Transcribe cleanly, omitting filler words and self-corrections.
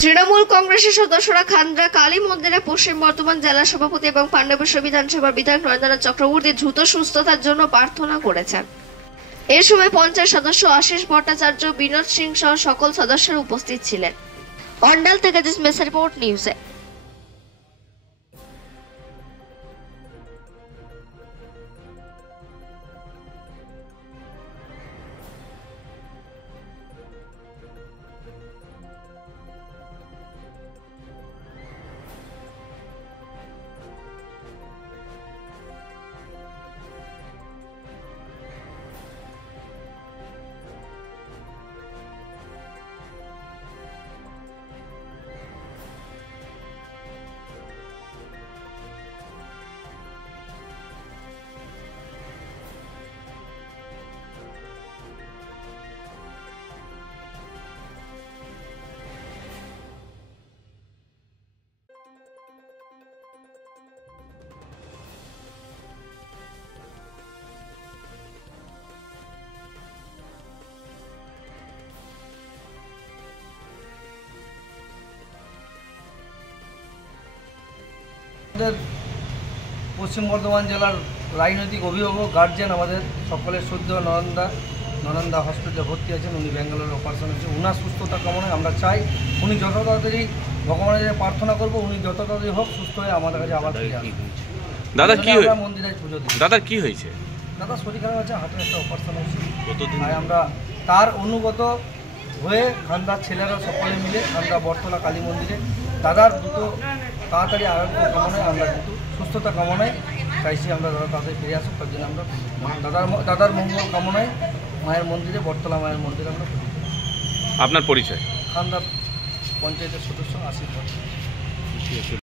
তৃণমূল কংগ্রেসের সদস্যরা খান্দ্রা কালী মন্দিরে পশ্চিম বর্ধমান জেলা সভাপতি এবং পাণ্ডবেশ্বর বিধানসভার বিধায়ক নরেন্দ্রনাথ চক্রবর্তী দ্রুত সুস্থতার জন্য প্রার্থনা করেছেন। এ সময় পঞ্চায়েত সদস্য আশিস ভট্টাচার্য, বিনোদ সিং সহ সকল সদস্যরা উপস্থিত ছিলেন। অন্ডাল থেকে দিস মেস রিপোর্ট নিউজে। পশ্চিম বর্ধমান জেলার রাজনৈতিক অভিভাবক গার্জিয়ান আমাদের সকলের শ্রদ্ধা ননন্দা হসপিটালে ভর্তি আছেন। উনি ব্যাঙ্গালোরে অপারেশন হয়েছে। ওনার সুস্থতা কামনায় আমরা চাই উনি যত তাড়াতাড়ি ভগবানের কাছে প্রার্থনা করবো উনি যত তাড়াতাড়ি হোক সুস্থ হয়ে আমাদের কাছে আবার ফিরে আসবেন। দাদা কি হয়েছে? মন্দিরে পুজো দিই। দাদার কি হয়েছে? দাদা শরীর খারাপ আছে, হার্টের একটা অপারেশন হয়েছে। তাই আমরা তার অনুগত হয়ে খান্দার ছেলেরা সকলে মিলে খান্দা বটতলা কালী মন্দিরে দাদার দ্রুত তাড়াতাড়ি আরোগ্য কামনায় আমরা কিন্তু সুস্থতা কামনায় চাইছি আমরা দাদা তাড়াতাড়ি ফিরে আসুক। তার জন্য আমরা দাদার মঙ্গল কামনায় মায়ের মন্দিরে বটতলা মায়ের মন্দিরে আমরা পুজো করি। আপনার পরিচয়? খান্দা পঞ্চায়েতের সদস্য আশিস ভট্টাচার্য।